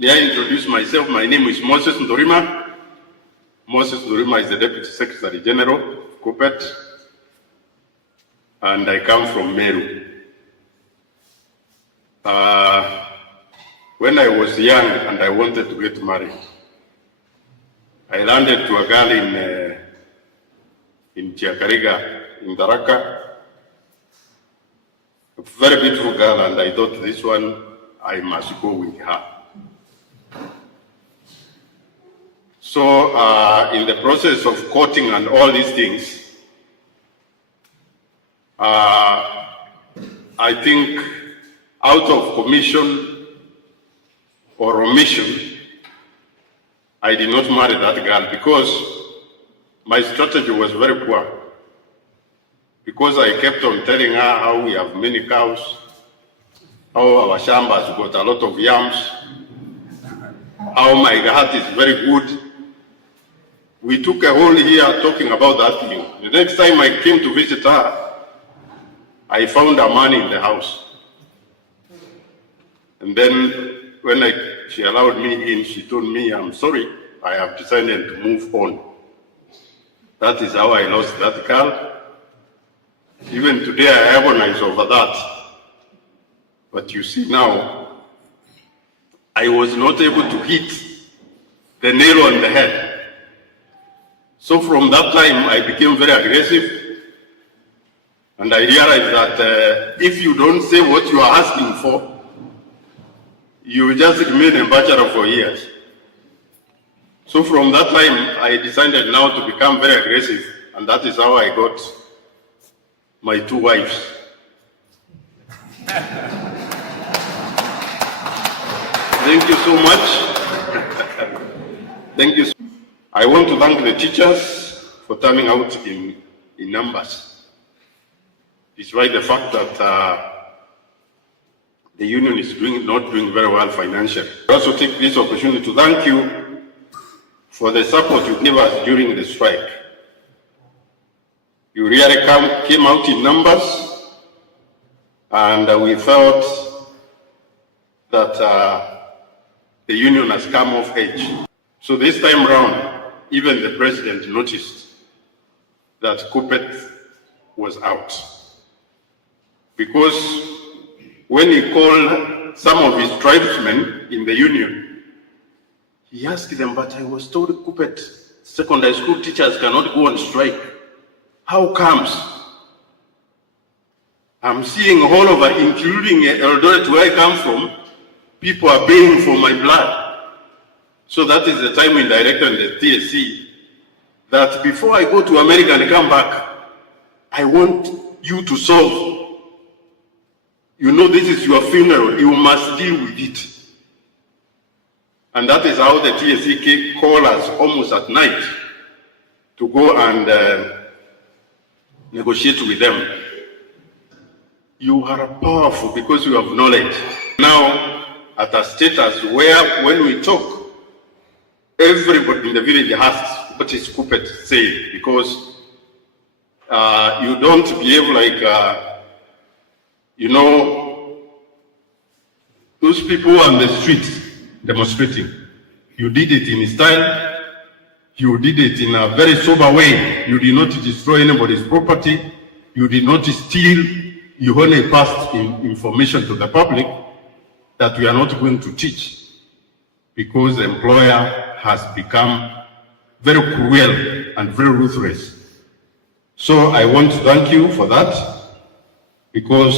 May I introduce myself? My name is Moses Nthurima. Moses Nthurima is the Deputy Secretary General of Kuppet, and I come from Meru. When I was young and I wanted to get married, I landed to a girl in Chiakariga, in Daraka, a very beautiful girl, and I thought this one, I must go with her. So in the process of courting and all these things, I think out of commission or omission, I did not marry that girl because my strategy was very poor. Because I kept on telling her how we have many cows, how our shamba has got a lot of yams, how my heart is very good. We took a whole year talking about that thing. The next time I came to visit her, I found her man in the house. And then when she allowed me in, she told me, I'm sorry, I have decided to move on. That is how I lost that girl. Even today I agonize over that. But you see now, I was not able to hit the nail on the head. So from that time, I became very aggressive. And I realized that if you don't say what you are asking for, you will just remain a bachelor for years. So from that time, I decided now to become very aggressive. And that is how I got my 2 wives. Thank you so much. Thank you. I want to thank the teachers for turning out in numbers, despite the fact that the union is not doing very well financially. I also take this opportunity to thank you for the support you gave us during the strike. You really came out in numbers, and we felt that the union has come of age. So this time round, even the president noticed that Kuppet was out. Because when he called some of his tribesmen in the union, he asked them, but I was told Kuppet secondary school teachers cannot go on strike. How comes? I'm seeing all over, including Eldoret, where I come from, people are paying for my blood. So that is the time we directed the TNC that before I go to America and come back, I want you to solve. You know, this is your funeral. You must deal with it. And that is how the TNC called us almost at night to go and negotiate with them. You are powerful because you have knowledge. Now, at a status where when we talk, everybody in the village asks, what is Kuppet saying? Because you don't behave like, you know, those people on the streets demonstrating. You did it in style. You did it in a very sober way. You did not destroy anybody's property. You did not steal. You only passed information to the public that we are not going to teach because the employer has become very cruel and very ruthless. So I want to thank you for that, because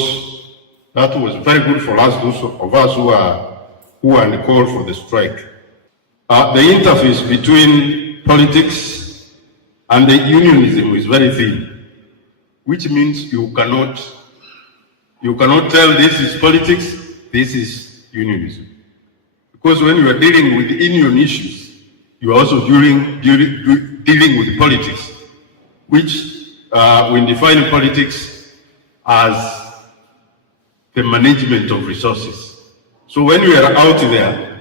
that was very good for us, those of us who are on the call for the strike. The interface between politics and the unionism is very thin, which means you cannot tell this is politics, this is unionism. Because when you are dealing with union issues, you are also dealing with politics, which we define politics as the management of resources. So when we are out there,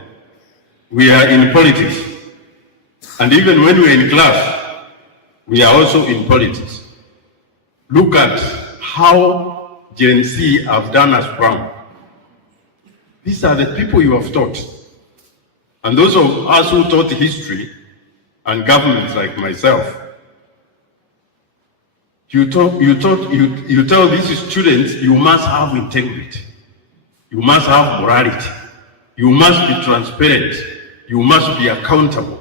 we are in politics. And even when we are in class, we are also in politics. Look at how Gen Z have done us proud. These are the people you have taught. And those of us who taught history and government like myself, you tell these students, you must have integrity, you must have morality, you must be transparent, you must be accountable.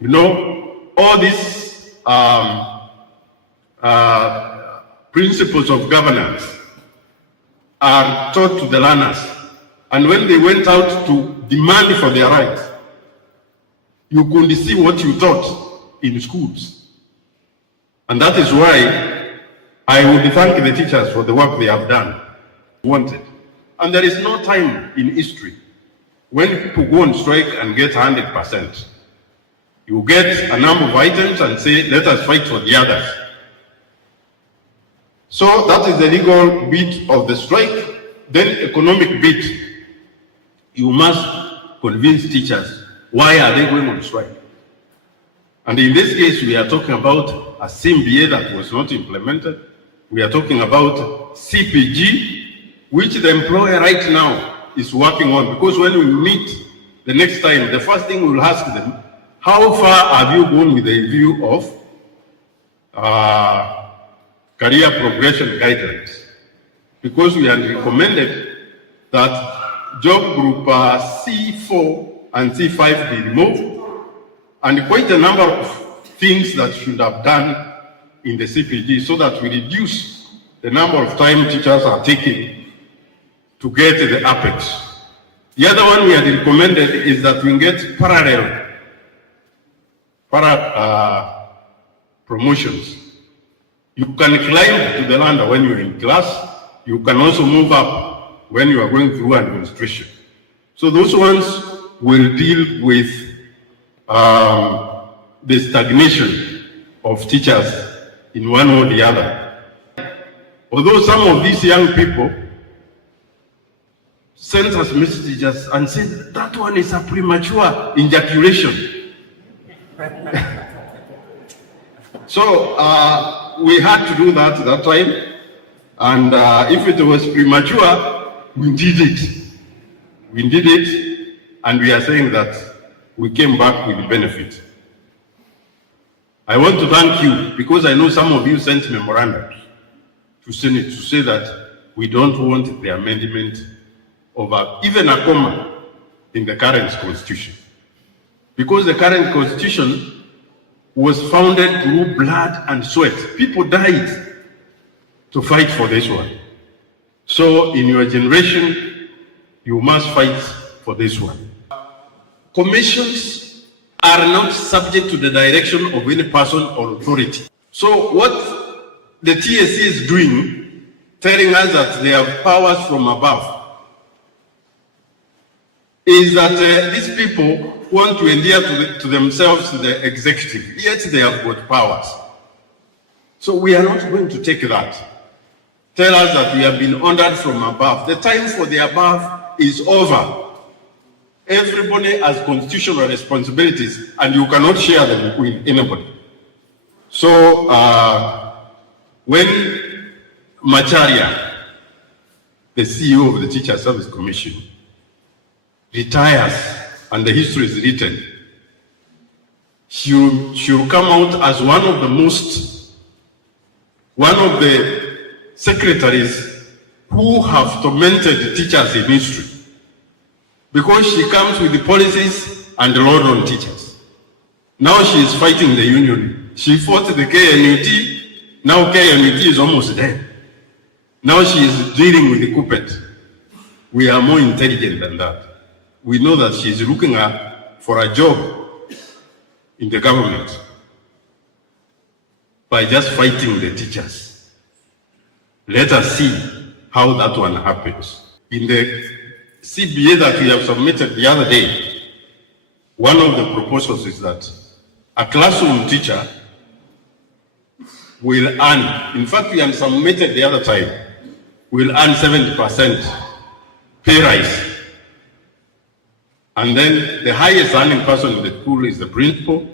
You know, all these principles of governance are taught to the learners. And when they went out to demand for their rights, you couldn't see what you taught in schools. And that is why I would thank the teachers for the work they have done, wanted. And there is no time in history when people go on strike and get 100%. You get a number of items and say, let us fight for the others. So that is the legal bit of the strike. Then economic bit. You must convince teachers, why are they going on strike? And in this case, we are talking about a CMBA that was not implemented. We are talking about CPG, which the employer right now is working on. Because when we meet the next time, the first thing we will ask them, how far have you gone with the review of career progression guidelines? Because we have recommended that job group C4 and C5 be removed, and quite a number of things that should have done in the CPG so that we reduce the number of time teachers are taking to get the apex. The other one we had recommended is that we get parallel promotions. You can climb to the ladder when you're in class. You can also move up when you are going through administration. So those ones will deal with the stagnation of teachers in one or the other. Although some of these young people sent us messages and said, that one is a premature ejaculation. So we had to do that time, and if it was premature, we did it. We did it, and we are saying that we came back with the benefit. I want to thank you, because I know some of you sent memorandums to Senate to say that we don't want the amendment of even a comma in the current constitution. Because the current constitution was founded through blood and sweat. People died to fight for this one. So in your generation, you must fight for this one. Commissions are not subject to the direction of any person or authority. So what the TNC is doing, telling us that they have powers from above, is that these people want to endear to themselves the executive, yet they have got powers. So we are not going to take that. Tell us that we have been ordered from above. The time for the above is over. Everybody has constitutional responsibilities, and you cannot share them with anybody. So when Macharia, the CEO of the Teacher Service Commission, retires and the history is written, she'll come out as one of the secretaries who have tormented teachers in history, because she comes with the policies and the load on teachers. Now she is fighting the union. She fought the KNUT. Now KNUT is almost dead. Now she is dealing with the Kuppet. We are more intelligent than that. We know that she is looking for a job in the government by just fighting the teachers. Let us see how that one happens. In the CBA that we have submitted the other day, one of the proposals is that a classroom teacher will earn, in fact we have submitted the other time, will earn 70% pay rise. And then the highest earning person in the school is the principal,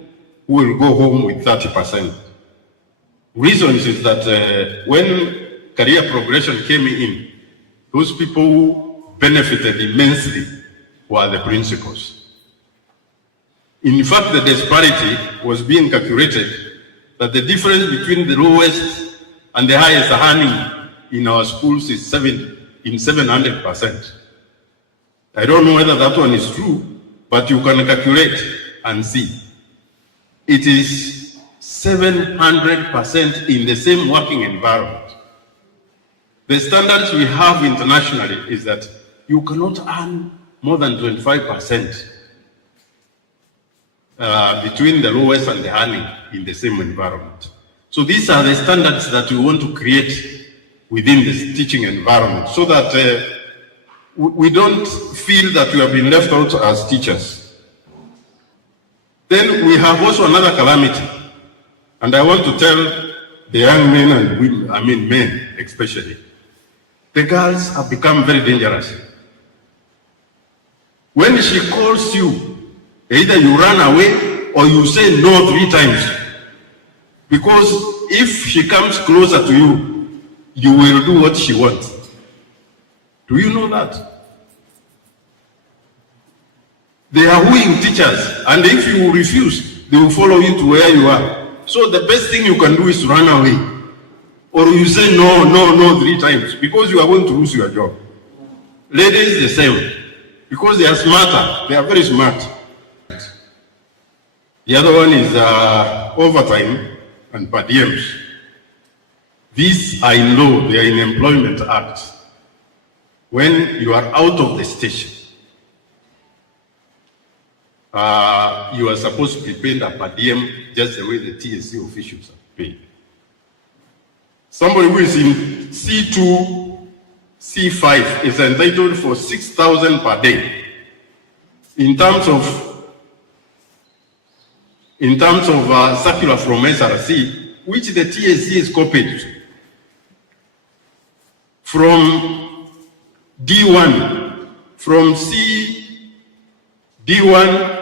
who will go home with 30%. Reasons is that when career progression came in, those people who benefited immensely were the principals. In fact, the disparity was being calculated that the difference between the lowest and the highest earning in our schools is 700%. I don't know whether that one is true, but you can calculate and see. It is 700% in the same working environment. The standards we have internationally is that you cannot earn more than 25% between the lowest and the earning in the same environment. So these are the standards that we want to create within this teaching environment so that we don't feel that we have been left out as teachers. Then we have also another calamity, and I want to tell the young men and women, men especially, the girls have become very dangerous. When she calls you, either you run away or you say no 3 times. Because if she comes closer to you, you will do what she wants. Do you know that? They are wooing teachers, and if you refuse, they will follow you to where you are. So the best thing you can do is to run away. Or you say no 3 times, because you are going to lose your job. Ladies, the same. Because they are smarter. They are very smart. The other one is overtime and per diems. These are in law. They are in Employment Act. When you are out of the station, you are supposed to be paid a per diem just the way the TNC officials are paid. Somebody who is in C2, C5 is entitled for 6,000 per day. In terms of circular from SRC, which the TNC is copied from D1, from D1,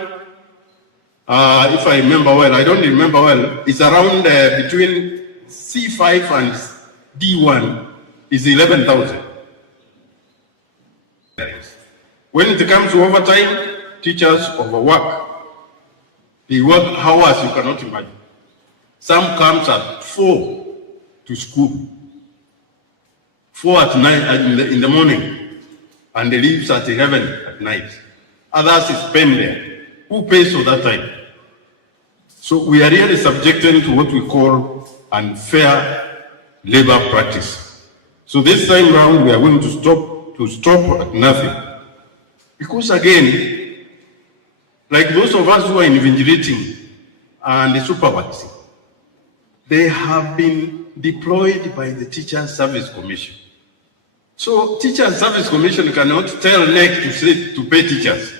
if I remember well, I don't remember well, it's around between C5 and D1 is 11,000. When it comes to overtime, teachers overwork. They work hours you cannot imagine. Some comes at 4 to school, 4 at night in the morning, and they leaves at 11 at night. Others is spent there. Who pays for that time? So we are really subjected to what we call unfair labor practice. So this time round, we are going to stop at nothing. Because again, like those of us who are invigilating and supervising, they have been deployed by the Teacher Service Commission. So Teacher Service Commission cannot tell NEC to pay teachers.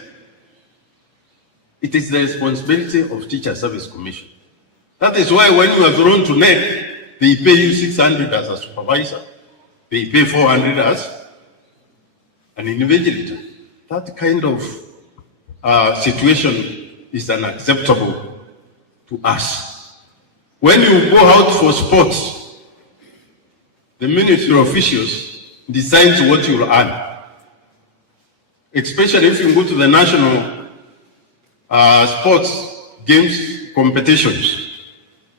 It is the responsibility of Teacher Service Commission. That is why when you are thrown to NEC, they pay you 600 as a supervisor. They pay 400 as an invigilator. That kind of situation is unacceptable to us. When you go out for sports, the ministry officials decide what you will earn. Especially if you go to the national sports games competitions,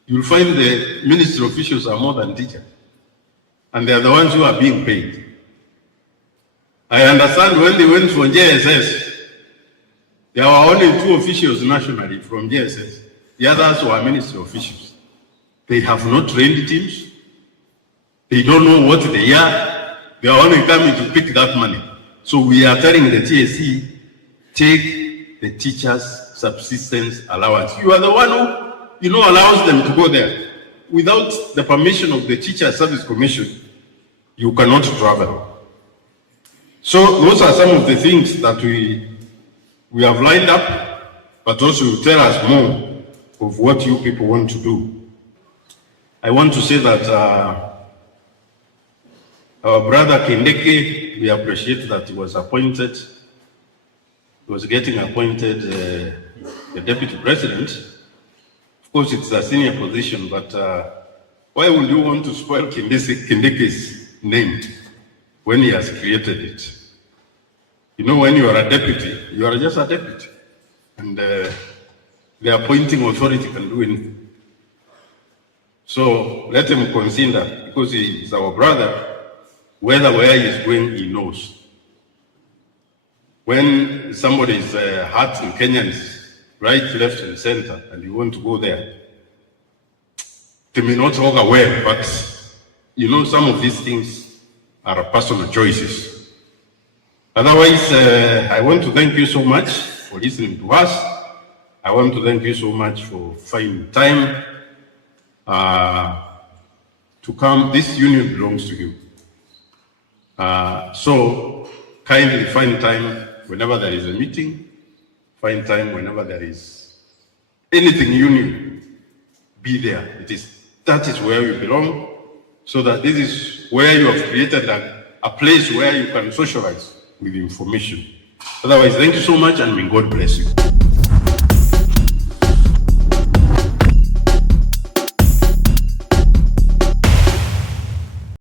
you'll find the ministry officials are more than teachers. And they are the ones who are being paid. I understand when they went for JSS, there were only 2 officials nationally from JSS. The others were ministry officials. They have not trained teams. They don't know what they are. They are only coming to pick that money. So we are telling the TSC, take the teachers' subsistence allowance. You are the one who, allows them to go there. Without the permission of the Teacher Service Commission, you cannot travel. So those are some of the things that we have lined up, but also will tell us more of what you people want to do. I want to say that our brother Kindeke, we appreciate that he was appointed. He was getting appointed the deputy president. Of course, it's a senior position, but why would you want to spoil Kindeke's name when he has created it? When you are a deputy, you are just a deputy. And the appointing authority can do anything. So let him consider, because he is our brother, whether where he is going, he knows. When somebody is hurting Kenyans, right, left, and center, and you want to go there, they may not talk well, but you know, some of these things are personal choices. Otherwise, I want to thank you so much for listening to us. I want to thank you so much for finding time to come. This union belongs to you. So kindly find time whenever there is a meeting, find time whenever there is anything union, be there. That is where you belong, so that this is where you have created a place where you can socialize with information. Otherwise, thank you so much, and may God bless you.